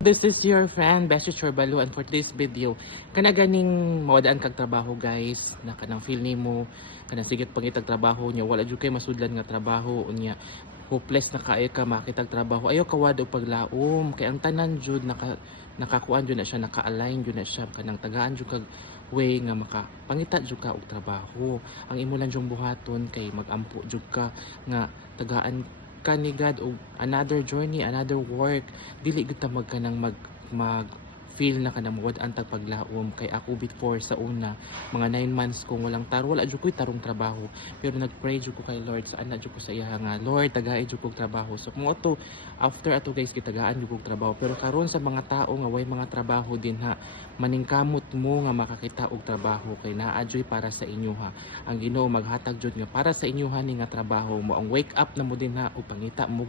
This is your friend Beshi Chorbalu, and for today's video kana ganing mawadaan kag trabaho guys, na kanang feel nimo kanang sigit pangitag trabaho nya wala jud kay masudlan nga trabaho unya hopeless na kaayo ka makitag trabaho, ayo kawad og paglaom kay ang tanan jud nakakuan jud na siya, naka-align jud na siya kanang tagaan jud kag way nga makapangita jud ka og trabaho. Ang imo lang jud buhaton kay magampo jud ka nga tagaan ka ni God og another journey, another work. Dili gyud ta magkanang mag feel na kanang mawad-an tag paglaom. Kay ako before sa una mga 9 months kong walang taro, wala jud ko'y tarong trabaho, pero nagpray jud ko kay Lord sa ana jud ko sa iya nga Lord tagaay jud kog trabaho. So kung ato after ato guys gitagaan jud kog trabaho, pero karon sa mga tao nga way mga trabaho din ha, maningkamot mo nga makakita og trabaho kay naa joy para sa inyo ha. Ang Ginoo maghatag jud nga para sa inyo ha ni nga trabaho mo, ang wake up na mo din ha ug pangita mo